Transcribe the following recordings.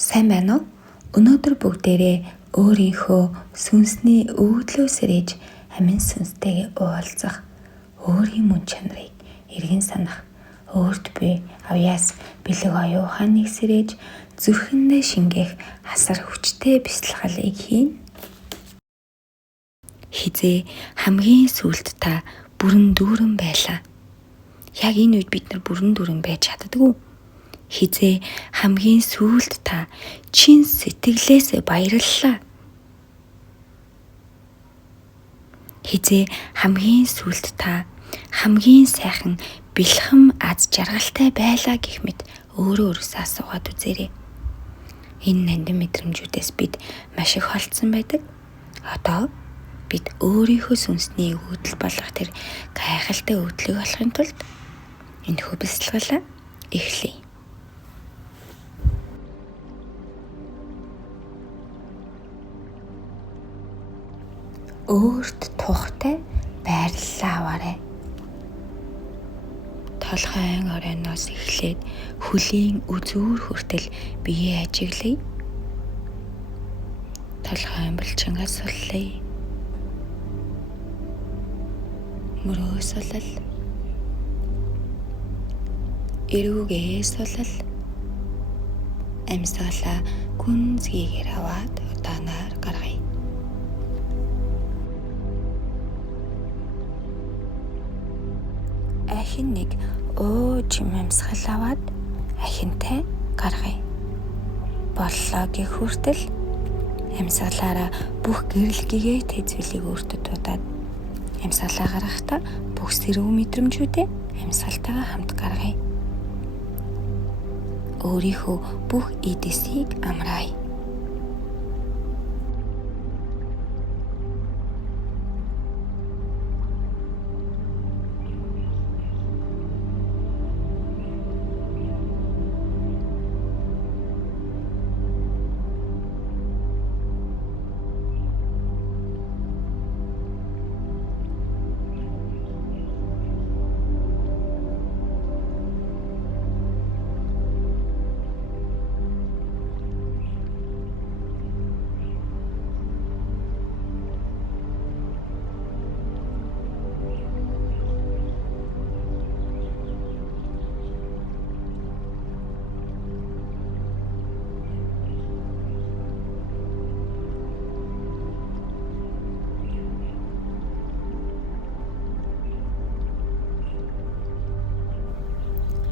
Сайн байна уу? Өнөөдөр бүгдээрээ өөрийнхөө сүнсний өвдлөөс ирж амин сүнстэйгээ уулзах, өөрийн мөн чанарыг эргэн санах, өөрт буй авьяас бэлэг оюуханыг сэрэж зүрхэндээ шингээх асар хүчтэй бясалгалыг хийн. Хизээ хамгийн сүүлд та бүрэн дүүрэн байлаа. Яг энэ үед бид нар бүрэн дүүрэн байж чаддаггүй. Хизээ хамгийн сүүлд та чин сэтгэлээсээ баярлалаа. Хизээ хамгийн сүүлд та хамгийн сайхан бэлхэм аз жаргалтай байлаа гэх мэт өөрөө өөрөөсөө асуугаад үзээрэй. Энэ нандин мэдрэмжүүдээс бид маш их холдсон байдаг. Одоо бид өөрийнхөө сүнсний өвдөл болгох тэр гайхалтай өвдлийг олохын тулд энэхүү бясалгалаа эхлэе. Өөрт тухтай байрлалаа аваарай. Толгойн оройноос эхлээд хөлийн үзүүр хүртэл биеэ ажиглая. Толгойн булчингаас суллая. Мөрөөс сулал. Эрүүгээ сулал. Амьсгалаа гүнзгийгээр аваад удаанаар гаргая. Ахин нэг чим амьсгал аваад ахинтай гаргая. Боллоо гэх хүртэл амьсгалаараа бүх гэрэл гэгээтэй зүйлийг өөртөө дуудаад амьсгалаа гаргахдаа бүх сэрүүн мэдрэмжүүдээ амьсгалтайгаа хамт гаргая. Өөрийнхөө бүх эдэсийг амраая.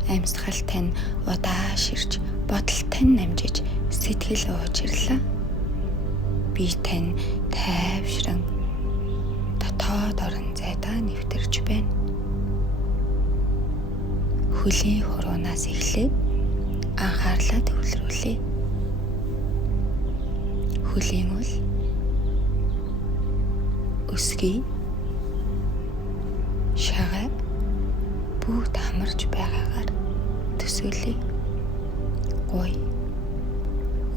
Амьсгал тань удааширч, бодол тань намжиж, сэтгэл уучрлаа. Би тань тайвшран дотоод орон зайдаа нэвтэрч байна. Хөлийн хуруунаас эхлээд анхаарлаа төвлөрүүлье. Хөлийн үл өсгий, шагаа бүгд хамарч байгаагаар төсөөлье. Гуй,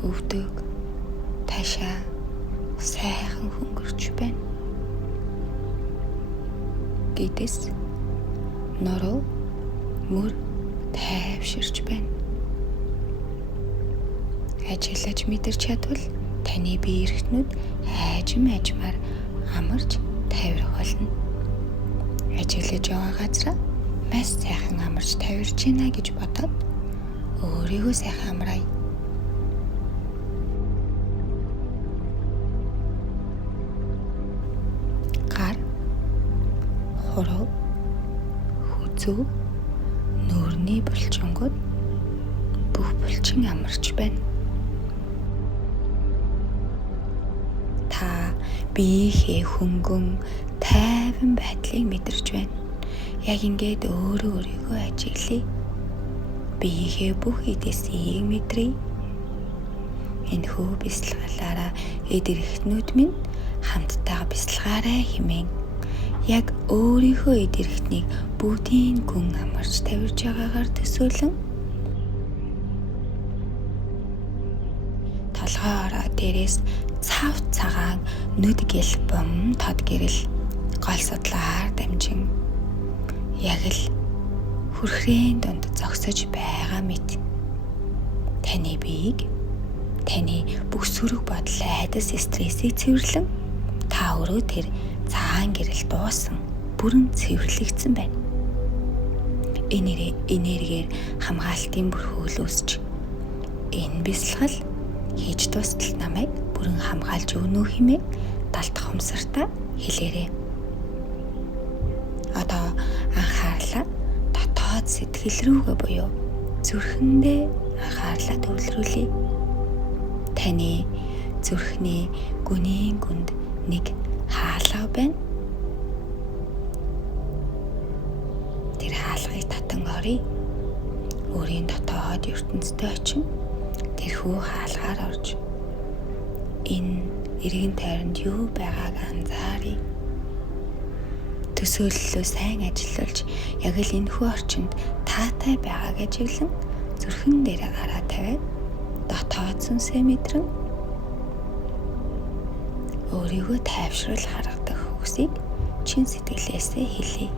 өвдөг, ташаа сайхан хөнгөрч байна. Гэдэс нороо мөр тайвширч байна. Ажиглаж мэдэрч чадвал таны бие эрхтнүүд хайжмаар амарч тайврах болно. Ажиглаж яваа газраа маш сайхан амарч тавирч байна гэж бодоод өөрийгөө сайхан амраая. Гар, хуруу, хүзүү, нүүрний булчингууд бүх булчин амарч байна. Та биеийнхээ хөнгөн, тайван байдлыг мэдэрч байна. Яг ингээд өөрийгөө ажиглая. Биеийнхээ бүх эдэсийг мэдрэй. Энэхүү бясалгалаараа эд эрхтнүүд минь хамттайгаа бясалгаарай хэмээн яг өөрийнхөө эд эрхтнийг бүгдийн гүн амарч тавирж байгаагаар төсөөлөн толгой ороо дээрээс цав цагаан нүд гэл бом тод гэрэл гол судлаар дамжин яг л хүрхрийн дунд зогсож байгаа мэт таны биеийг Таны бүх сөрөг бодол, айдас, стрессийг цэвэрлэн та өөрөө тэр цагаан гэрэл дуусан, бүрэн цэвэрлэгдсэн байна. Энергээр хамгаалтын бүр хөөл үүсч энэ бясалгал хийж дуустал намайг бүрэн хамгаалж өгнө үү хэмээн далдах хумсартаа хэлээрэй. Одоо анхаарлаа дотоод сэтгэл рүүгээ буюу зүрхэндээ анхаарлаа төвлөрүүлье. Таны зүрхний гүнийн гүнд нэг хаалга байна. Тэр хаалгыг татан оръё. Өөрийн дотоод ертөнцид очин тэрхүү хаалгаар орж энэ эргэн тойронд юу байгааг анзааръя. Төсөөллөө сайн ажиллуулж яг л энэхүү орчинд таатай байгааг ажиглан зүрхэн дээр гараа тавиад дотоод сүнсээ мэдрэн өөрийгөө тайвшруул харгадаг хүсийг чин сэтгэлээсээ хэлье.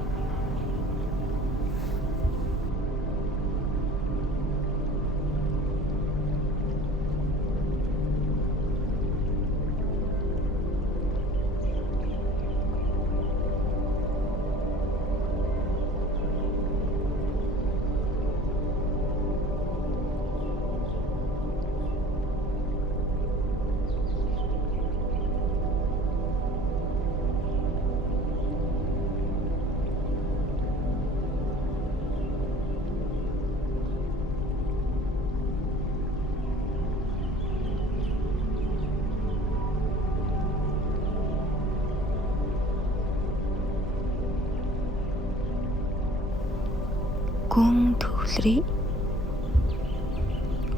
Гүн төвлөрий.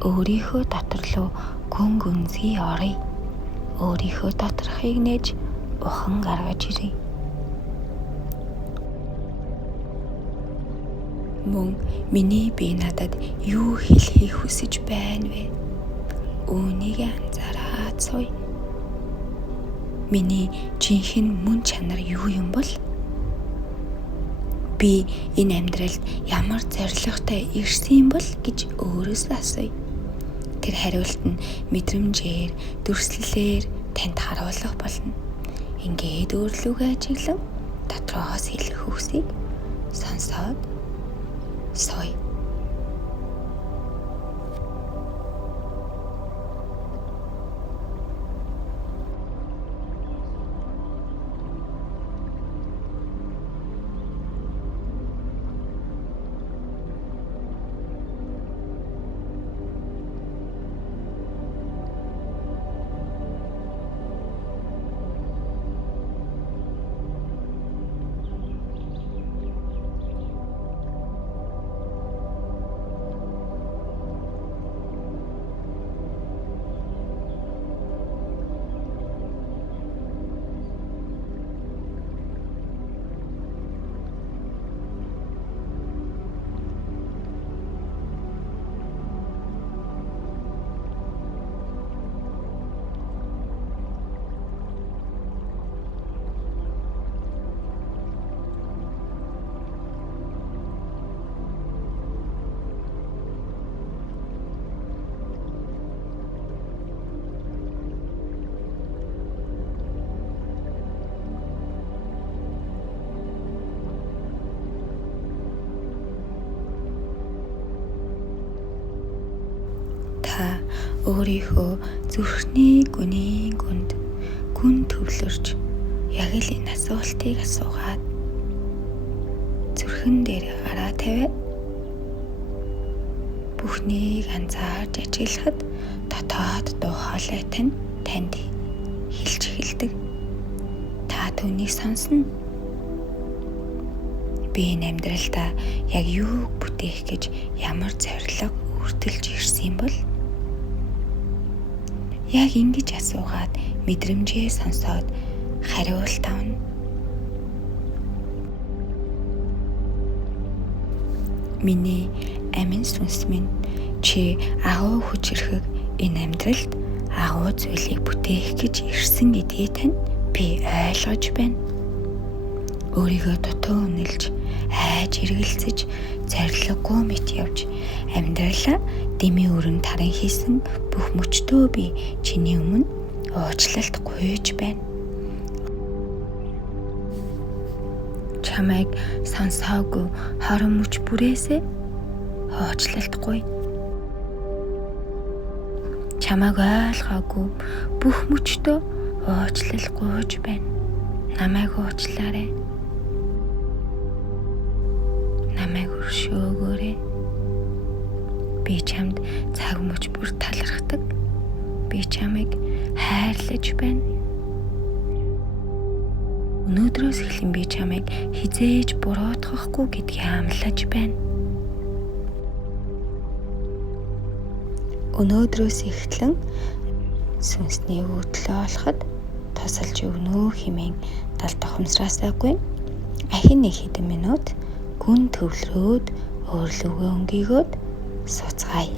Өөрийнхөө дотор руу гүн гүнзгий оръё. Өөрийнхөө доторхыг нээж ухан гаргаж ирье. Мөн миний бие надад юу хэлхийг хүсэж байна вэ? Үүнийг анзаараад сууя. Миний жинхэнэ мөн чанар юу юм бол? Би энэ амьдралд ямар зорилготой ирсэн бол гэж өөрөөсөө асууя. Тэр хариулт нь мэдрэмжээр, дүрслэлээр танд харуулах болно. Ингээд өөрлөгөө ажиглан дотроос хэлэх үгсийг сонсоод сууя. Та өөрийнхөө зүрхний гүнийн гүнд гүн төвлөрч яг л энэ асуултыг асуугаад зүрхэн дээр гараа тавиад бүхнийг анзаарж ажиглахад дотоод дуу хоолой танд хэлж эхэлдэг. Та түүнийг сонсно. Би энэ амьдралдаа яг юу бүтээх гэж ямар зорилго үртэлж ирсэн бол? Яг ингэж асуугаад мэдрэмжээ сонсоод хариулт авна. Миний амин сүнс минь чи агуу хүчрхэг энэ амьдралд агуу зүйлийг бүтээх гэж ирсэн гэдгийг тань би ойлгож байна. Өөрийгөө дутуу үнэлж, айж эргэлзэж, зориггүй мэт явж, амьдралаа дэмий өрн таран хийсэн бүх мөчтөө би чиний өмнө уучлалт гуйж байна. Чамайг сонсоогүй хорон мөч бүрээсээ уучлалт гуй. Чамайг ойлгоогүй бүх мөчтөө уучлал гуйж байна. Намайг уучлаарай. Намайг өршөөгөөрэй. Би чамд цаг мөч бүр талархдаг. Би чамайг хайрлаж байна. Өнөөдрөөс эхлэн би чамайг хизээж буруутгахгүй гэдгийг амлаж байна. Өнөөдрөөс эхлэн сүнсний өвдлөө олоход тусалж өгнө хэмээн далд ухамсараасайгүй ахин нэг хэдэн минут гүн төвлөрөөд өөрлөгөө өнгийгөөд суцгаая.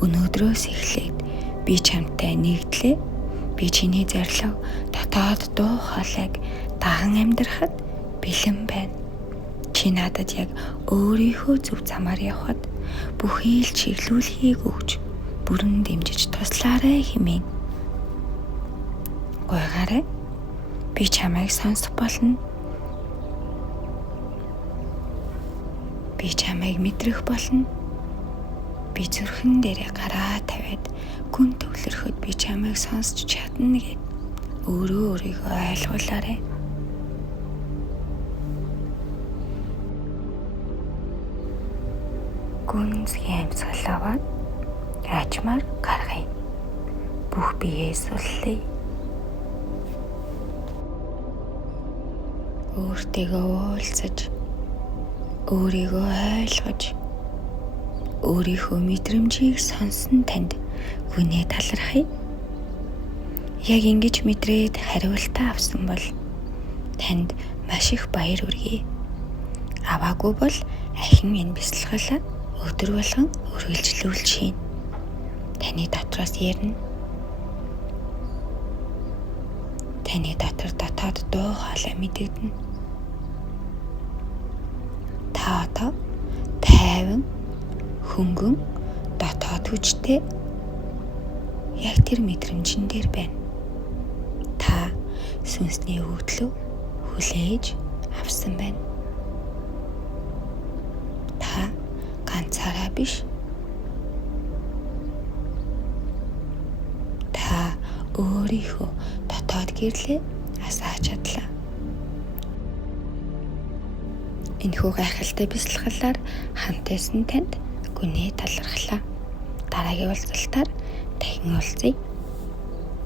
Өнөөдрөөс эхлээд би чамтай нэгдлээ. Би чиний зорилго дотоод дуу хоолойг даган амьдрахад бэлэн байна. Чи надад яг өөрийнхөө зөв замаар явхад бүхий л чиглүүлхийг өгч бүрэн дэмжиж туслаарай хэмээн. Гойгаарай. Би чамайг сонсох болно. Би чамайг мэдрэх болно. Би зүрхэн дээрээ гараа тавиад гүн төвлөрөхөд би чамайг сонсч чадна гэд өөрөө өөрийгөө ойлгуулаарай. Гүнзгий амьсгал аваад ачмаар гаргая. Бүх биеэ суллая. Өөртөөгөө уулзаж, өөрийгөө ойлгож, өөрийнхөө мэдрэмжийг сонсон танд гүнээ талархая. Яг ингэж мэдрээд хариултаа авсан бол танд маш их баяр хүргэе. Аваагүй бол ахин энэ бясалгалаа өдөр болгон үргэлжлүүлж хийн. Таны дотроос ярина. Таны дотор дотоод дуу хоолой мэдэгдэнэ. Та одоо тайван, хөнгөн, дотоод хүчтэй яг тэр мэдрэмжин дээр байна. Та сүнсний өгдлөө хүлээж авсан байна. Та ганцаараа биш. Та өөрийнхөө дотоод гэрлээ асааж чадлаа. Энэхүү гайхалтай бясалгалаар хамтайсан танд гүнээ талархлаа. Дараагийн уулзалтаар дахин уулзъя.